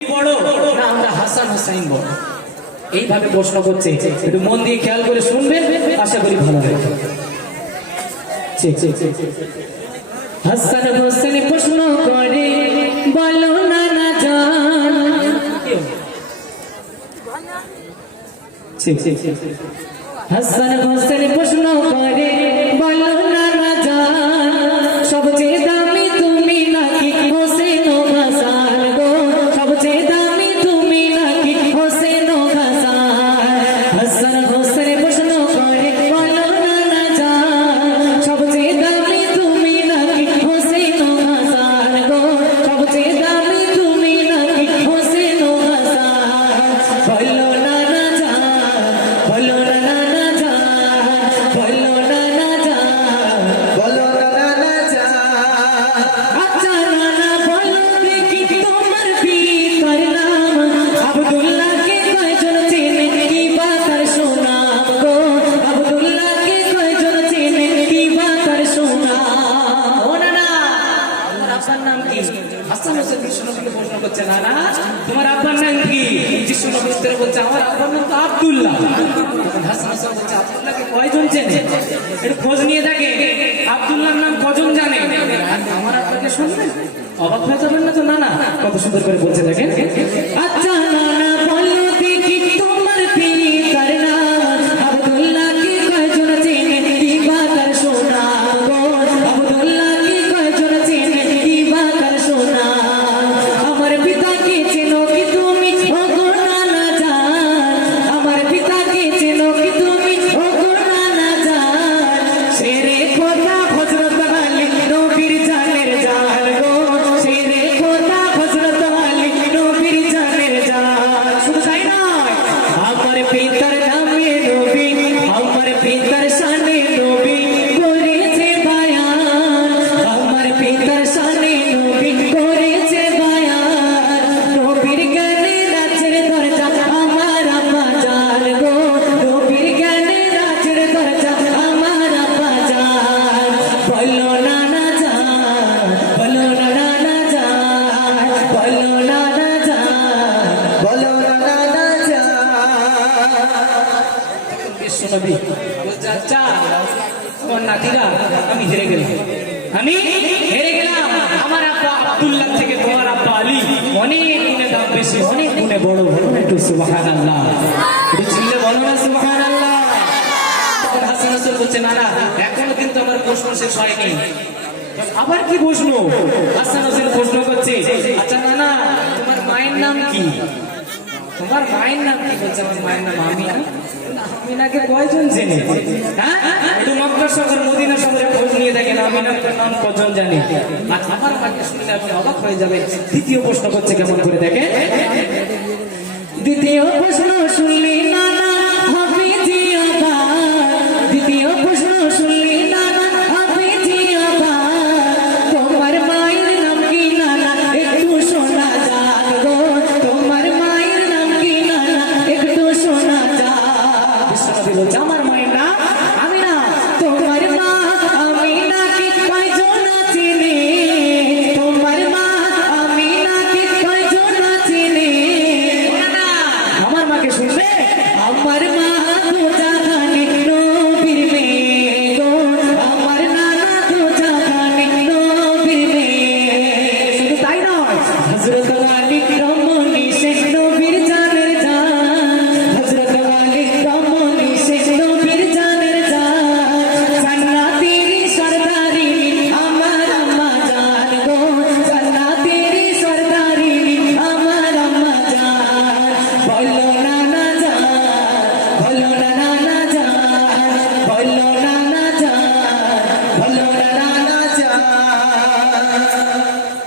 বড় না আমরা হাসান হুসাইন বড়? এইভাবে প্রশ্ন করছে, একটু মন দিয়ে খেয়াল করে শুনবেন, আশা করি ভালো হবে। হাসান হুসাইন প্রশ্ন করে বলো না না জান, হাসান হুসাইন প্রশ্ন করে বলো না না জান, সবচেয়ে দামি তুমি নাকি হোসেন ও হাসান গো, সবচেয়ে দামি তুমি নাকি হোসেন ও হাসান। হাসান হুসাইন প্রশ্ন করে বলো না না জান, সবচেয়ে দামি তুমি নাকি হোসেন ও হাসান গো, সবচেয়ে দামি তুমি নাকি হোসেন ও হাসান। বলো না না জান, বলো না না জান, বলো না না জান, বলো না না জান। আচ্ছা নানা বলো দেখি তোমার পিতার নাম আব্দুল্লাহকে কয়জন চেনে, কি বা তার সুনাম গো, আব্দুল্লাহকে কয়জন চেনে, কি বা তার সুনাম। ও নানা তোমার আব্বার নাম কি? হাসান হোসেন বিশ্বনবীকে প্রশ্ন করছে, নানা তোমার আব্বার নাম কি? বিশ্বনবী উত্তরে বলছে আমার আব্বার নাম তো আব্দুল্লাহ। তখন হাসান হোসেন বলছে আব্দুল্লাহকে কয়জন চেনে, একটু খোঁজ নিয়ে দেখে আব্দুল্লাহর নাম কজন জানে। আমার আপনাকে শুনবেন, অবাক হয়ে যাবেন না তো? নানা কত সুন্দর করে বলছে দেখেন। আচ্ছা নানা বলো দেখি তোমার পিতার নাম আব্দুল্লাহকে কয়জন চেনে, কি বা তার সুনাম গো, আব্দুল্লাহকে কয়জন চেনে, কি বা তার সুনাম। আমার পিতাকে চেনো কি তুমি ও গো নানা জান, আমার পিতাকে চেনো কি তুমি ও গো নানা জান। শেরে খোদা হযরত আলী নবীর জানের জান গো, শেরে খোদা হযরত আলী নবীর জানের জান। শুধু তাই নয়, আমার পিতার নামে নবী, আমার পিতার শানে নবী করেছে বায়ান, আমার পিতার শানে নবী করেছে বায়ান। নবীর জ্ঞানে রাজের দরজা আমার আম্মা জান গো, নবীর জ্ঞানে রাজের দরজা আমার আম্মা জান। বলো না না জান, বলো না না জান, বলো না না জান, বলো না না জান। বিশ্বনবী বলছে আচ্ছা তোমার নাতিরা আমি হেরে গেলাম, আমি হেরে গেলাম। আমার আব্বা আব্দুল্লাহ থেকে তোমার আব্বা আলী অনেক গুণে দাম বেশি, অনেক গুণে বড়। বলো একটু সুবহানাল্লাহ, একটু চিল্লে বলো না সুবহানাল্লাহ। তখন হাসান হোসেন বলছে নানা এখনো কিন্তু আমার প্রশ্ন শেষ হয়নি। আবার কি প্রশ্ন? হাসান হোসেন প্রশ্ন করছে আচ্ছা নানা তোমার মায়ের নাম কি? তোমার মায়ের নাম কি? বলছে আমার মায়ের নাম আমিনা। আমিনাকে কয়জন চেনে? হ্যাঁ একটু মক্কা শহর মদিনা শহরে খোঁজ নিয়ে দেখেন আমিনার নাম কজন জানে। আর আমার মাকে শুনলে আপনি অবাক হয়ে যাবেন। দ্বিতীয় প্রশ্ন করছে কেমন করে দেখে। দ্বিতীয় প্রশ্ন শুনলি নানা হবে জি আবার, দ্বিতীয় প্রশ্ন শুনলি নানা হবে জি আবার। তোমার মায়ের নাম কি নানা একটু শোনা যাক গো, তোমার মায়ের নাম কি নানা একটু শোনা যাক। বিশ্বনবী বলছে আমার মায়ের নাম আমিনা। তোমার মা আমিনাকে কয়জন চেনে, তোমার মা আমিনাকে কয়জন চেনে। আমার মাকে শুনবে, আমার মা তো জানে নবীর মেয়ে গো, আমার নানা তো জানে নবীর মেয়ে। শুধু তাই নয়, হযরত আলী রমণী শেখ নবীর জানের জান, হযরত আলী রমণী শেখ নবীর জানের জান। জান্নাতের সরদারি আমার আম্মা জান গো, জান্নাতের সরদারি আমার আম্মা জান। বলো না না জান, বলো না না জান, বলো না না জান, বলো না না জান।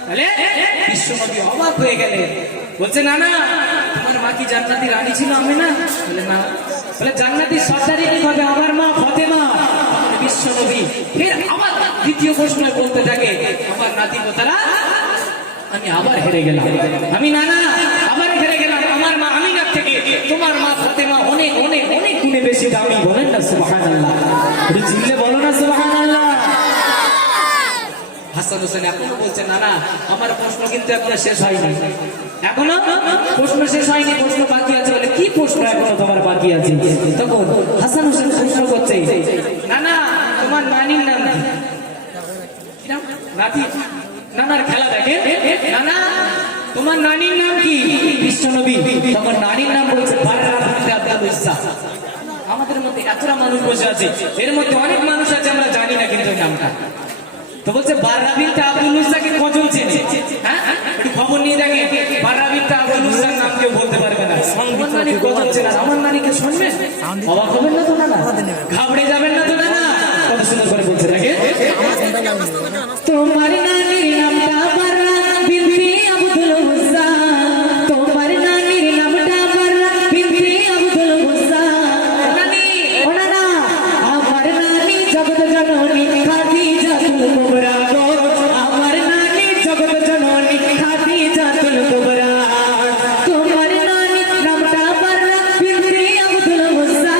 তাহলে বিশ্বনবী অবাক হয়ে গেলেন, বলছে নানা তোমার মা কি জান্নাতি রানী ছিল আমিনা? বলে না। বলে জান্নাতি সর্দারি কিভাবে? আমার মা ফাতেমা। বিশ্বনবী ফের আবার দ্বিতীয় প্রশ্ন বলতে থাকে আমার নাতি পোতারা আমি আবার হেরে গেলাম, আমি নানা আবার হেরে গেলাম। আমার মা আমিনার থেকে তোমার মা ফাতেমা অনেক অনেক অনেক গুণে বেশি দামি। বলেন না সুবহানাল্লাহ, একটু চিল্লে বলো না সুবহানাল্লাহ। হাসান হোসেন এখনো বলছে নানা আমার প্রশ্ন কিন্তু এখনো শেষ হয়নি। এখনো প্রশ্ন শেষ হয়নি, প্রশ্ন বাকি আছে। বলে কি প্রশ্ন এখনো তোমার বাকি আছে? তখন হাসান হোসেন প্রশ্ন করছে, না না তোমার নানির নাম কি? নাতি নানার খেলা দেখে, না না তোমার নানির নাম কি? বিশ্বনবী। তখন নানির নাম বলছে বাররা বিনতে আব্দুল উজ্জা। আমাদের মধ্যে এতটা মানুষ বসে আছে, এর মধ্যে অনেক মানুষ আছে আমরা জানি না কিন্তু নামটা। তো বলছে বাররা বিনতে আব্দুল উজ্জাকে কজন চেনে? হ্যাঁ একটু খবর নিয়ে দেখে, বাররা বিনতে আব্দুল উজ্জার নাম কেউ বলতে পারবে না। আমার নানি কজন চেনে? আমার নানিকে শুনবে অবাক হবেন না তো? না না ঘাবড়ে যাবেন না তো? না না কত সুন্দর করে বলছে দেখে, তোমার নানির নামটা বাররা বিনতে আব্দুল উজ্জা, তোমার নানির নামটা বাররা বিনতে আব্দুল উজ্জা। নানি ও নানা, আমার নানি জগৎ জননী খাদিজাতুল কুবরা গো, আমার নানি জগৎ জননী খাদিজাতুল কুবরা। তোমার নানির নামটা বাররা বিনতে আব্দুল উজ্জা,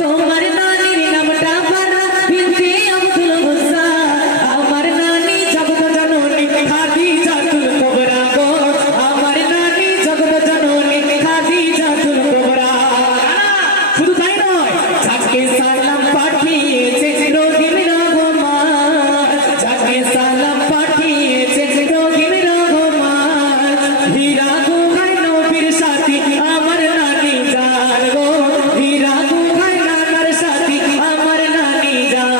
তোমার নানির নামটা বাররা বিনতে আব্দুল উজ্জা, আমার নানি জগৎ জননী খাদিজাতুল কুবরা গো, আমার নানি জগৎ জননী খাদিজাতুল কুবরা। শুধু তাই নয়, যাকে সালাম পাঠিয়েছে রহিম রহমান, যাকে সালাম পাঠিয়েছে রহিম রহমান, হীরা গুহায় নবীর সাথী আমার নানি জান গো, হীরা গুহায় নানার সাথী আমার নানি জান।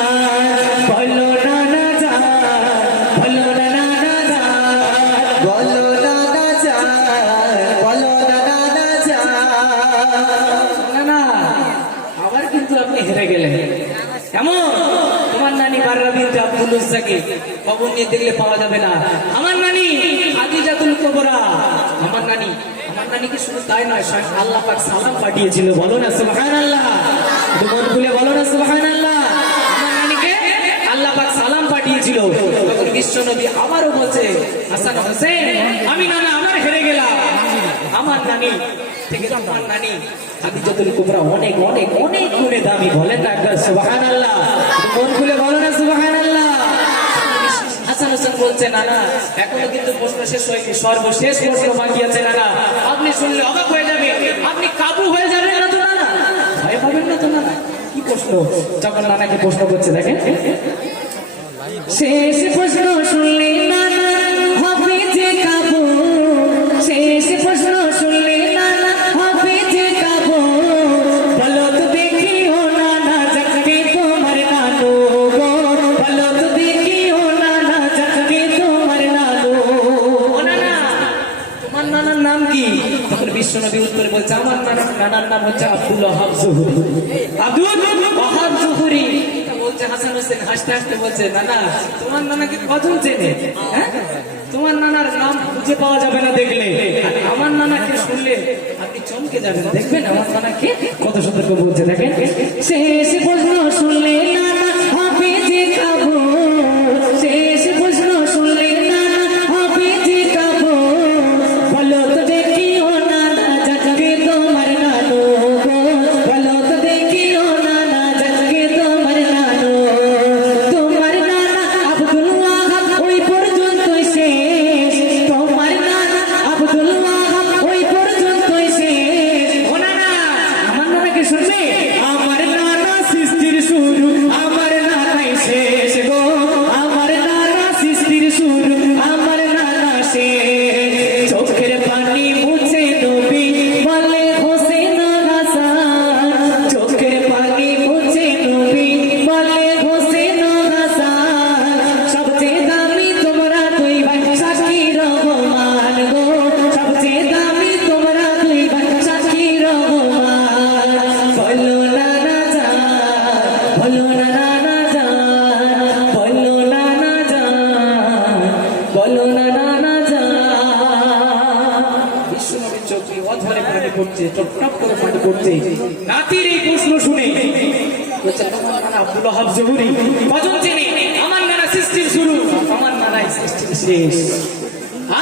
বলো নানা জান, বলো না নানা জান, বলো নানা জান, বলো না নানা জান। না না আবার কিন্তু আপনি হেরে গেলেন। কেমন? তোমার নানি বাররা বিনতে আব্দুল উজ্জাকে খবর নিয়ে দেখলে পাওয়া যাবে না। আমার নানি খাদিজাতুল কুবরা, আমার নানিকে শুধু তাই নয়, স্বয়ং আল্লাহ পাক সালাম পাঠিয়েছিল। বলো না সুবহানাল্লাহ, একটু মন খুলে বলো না সুবহানাল্লাহ। আমার নানিকে আল্লাহ পাক সালাম পাঠিয়েছিল। তখন বিশ্বনবী আবারও বলছে, হাসান হোসেন আমি নানা আবার হেরে গেলাম। আমার নানি থেকে তোমার নানি খাদিজাতুল কুবরা অনেক অনেক অনেক গুণে দামি। বলেন না একবার সুবহানাল্লাহ, মন খুলে বলো না সুবহানাল্লাহ। হাসান হোসেন বলছে, নানা এখনো কিন্তু প্রশ্ন শেষ হয়নি, সর্বশেষ প্রশ্ন বাকি আছে নানা, আপনি শুনলে অবাক হয়ে যাবে, আপনি কাবু হয়ে যাবেন না তো? নানা ভয় পাবেন না তো? নানা কি প্রশ্ন? যখন নানাকে প্রশ্ন করছে দেখেন, শেষ প্রশ্ন শুনলে নানা হবে যে কাবু, শেষ প্রশ্ন শুনলে নানা হবে যে কাবু, বলো তো দেখি ও নানা যাকে তোমার নানু গো, বলো তো দেখি ও নানা যাকে তোমার নানু। ও নানা তোমার নানার নাম কি? তখন বিশ্বনবী উত্তরে বলছে, আমার নানার নাম হচ্ছে আব্দুল ওয়াহাব জুহরি। আব্দুল ওয়াহাব জুহরি বলছে। হাসান হোসেন হাসতে হাসতে বলছে, নানা তোমার নানাকে কজন চেনে? হ্যাঁ তোমার নানার নাম খুঁজে পাওয়া যাবে না দেখলে, আর আমার নানাকে শুনলে আপনি চমকে যাবেন। দেখবেন আমার নানাকে কত সুন্দর করে বলছে দেখেন, শেষ প্রশ্ন শুনলে নানা হবে যে কাবু, শেষ প্রশ্ন শুনলে নানা হবে যে কাবু, বলো তো দেখি ও নানা যাকে তোমার নানু গো, বলো তো দেখি ও নানা যাকে তোমার নানু। তোমার নানা আব্দুল ওয়াহাব ওই পর্যন্তই শেষ, তোমার নানা আব্দুল ওয়াহাব ওই পর্যন্তই শেষ। ও নানা আমার নানাকে শুনবে? আমার নানা সৃষ্টির শুরু, আমার নানাই শেষ গো, আমার নানা সৃষ্টির শুরু, আমার নানা শেষ। চোখের পানি মুছে নবী বলে হোসেন হাসান, চোখের পানি মুছে নবী বলে হোসেন হাসান, সবচেয়ে দামি তোমরা দুই ভাই সাক্ষী রহমান গো, সবচেয়ে দামি তোমরা দুই ভাই সাক্ষী রহমান। বলো নানা জান, বলো না নানা জান, বলো নানা জান, বলো না নানা জান। বিশ্বনবীর চোখে অধরে পানি পড়ছে, টপ টপ করে পানি পড়ছে। নাতির এই প্রশ্ন শুনে বলছে, তোমার নানা আব্দুল ওয়াহাব জুহরি কজন চেনে? আমার নানা সৃষ্টির শুরু, আমার নানাই সৃষ্টির শেষ।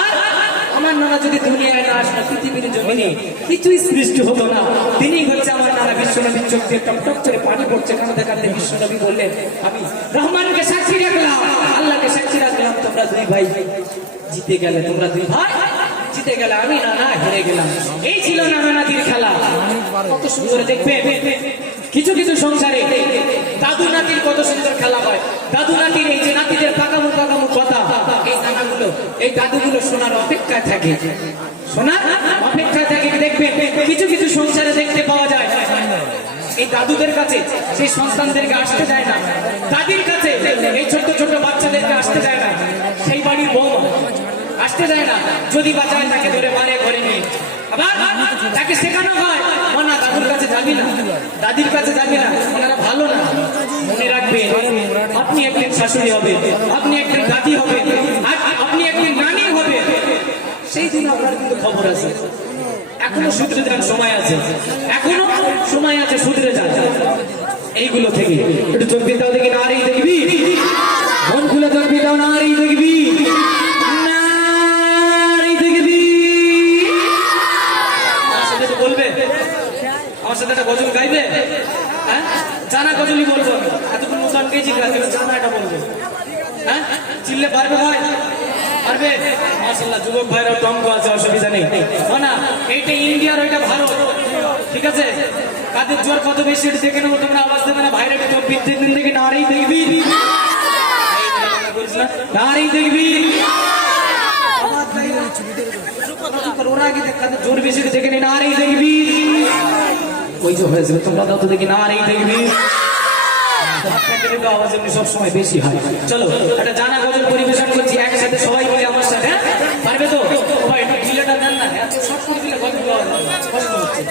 আর আমার নানা যদি দুনিয়ায় না আসতো, পৃথিবীর জমিনে কিছুই সৃষ্টি হতো না। তিনি হচ্ছে আমার নানা। বিশ্বনবীর চোখ দিয়ে টপ টপ করে পানি পড়ছে কাঁদতে কাঁদতে। বিশ্বনবী বললেন, আমি রহমানকে সাক্ষী রাখলাম, আল্লাহকে সাক্ষী রাখলাম, তোমরা দুই ভাই জিতে গেলে, তোমরা দুই ভাই জিতে গেলে আমি, না হেরে গেলাম। এই ছিল নানা নাতির খেলা। কত সুন্দর দেখবে কিছু কিছু সংসারে দাদু নাতির কত সুন্দর খেলা হয়। দাদু নাতির এই যে নাতিদের পাকামু পাকামু কথা, এই নানাগুলো এই দাদুগুলো শোনার অপেক্ষায় থাকে, শোনার অপেক্ষায় থাকে। দেখবে কিছু কিছু সংসারে দেখতে পাওয়া যায় এই দাদুদের কাছে সেই সন্তানদেরকে আসতে দেয় না, দাদির কাছে এই ছোট্ট ছোট্ট বাচ্চাদেরকে আসতে দেয় না, সেই বাড়ির বউ আসতে দেয় না। যদি বাচ্চায় তাকে ধরে মারে ঘরে নিয়ে, আবার তাকে শেখানো হয় না দাদুর কাছে যাবি না, দাদির কাছে যাবি না, ওনারা ভালো না। মনে রাখবে আপনি একদিন শাশুড়ি হবে, আপনি একদিন দাদি হবে, আপনি একদিন নানি হবে, সেই দিন আপনার কিন্তু খবর আছে। এখনো শুধরে যান, সময় আছে, এখনো সময় আছে, শুধরে যান এইগুলো থেকে। একটু চোখ দিতে দেখি, নারী দেখবি, মন খুলে চোখ দিতেও নারী দেখবি, নারী দেখবি। আমার সাথে তো বলবে, আমার সাথে একটা গজল গাইবে, হ্যাঁ জানা গজলই বলবো। এতক্ষণ মুসলমান গেছি জানা এটা বলবো, হ্যাঁ চিনলে পারবে ভাই, পারবে? মাশাআল্লাহ যুবক ভাইরা টঙ্গ আছে, অসুবিধা নেই। না এইটা ইন্ডিয়ার, ওইটা ভারত, ঠিক আছে? কাদের জোর কত বেশি দেখে নেবো, তোমরা আওয়াজ দেবে না। ভাইরা চোখ বিদ্যুৎ দিন থেকে নারী দেখবি, নারী দেখবি, ওরা আগে কাদের জোর বেশি দেখে নি, নারী দেখবি। ওই যে হয়েছিল তোমরা তো দেখি নারী দেখবি, আওয়াজ এমনি সবসময় বেশি হয়। চলো একটা জানা গজল পরিবেশন করছি একসাথে, সবাই মিলে আমার সাথে, পারবে তো? ভাই একটু ঢিলেটা দেন না, এত শর্ট করে দিলে গজল কষ্ট হচ্ছে।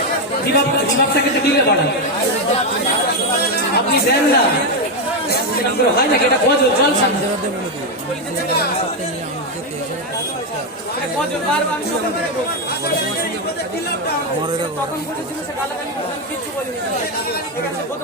দিমাগটাকে একটু ঢিলে বাড়ান, আপনি দেন না, হয় নাকি? এটা গজল জল সান তখন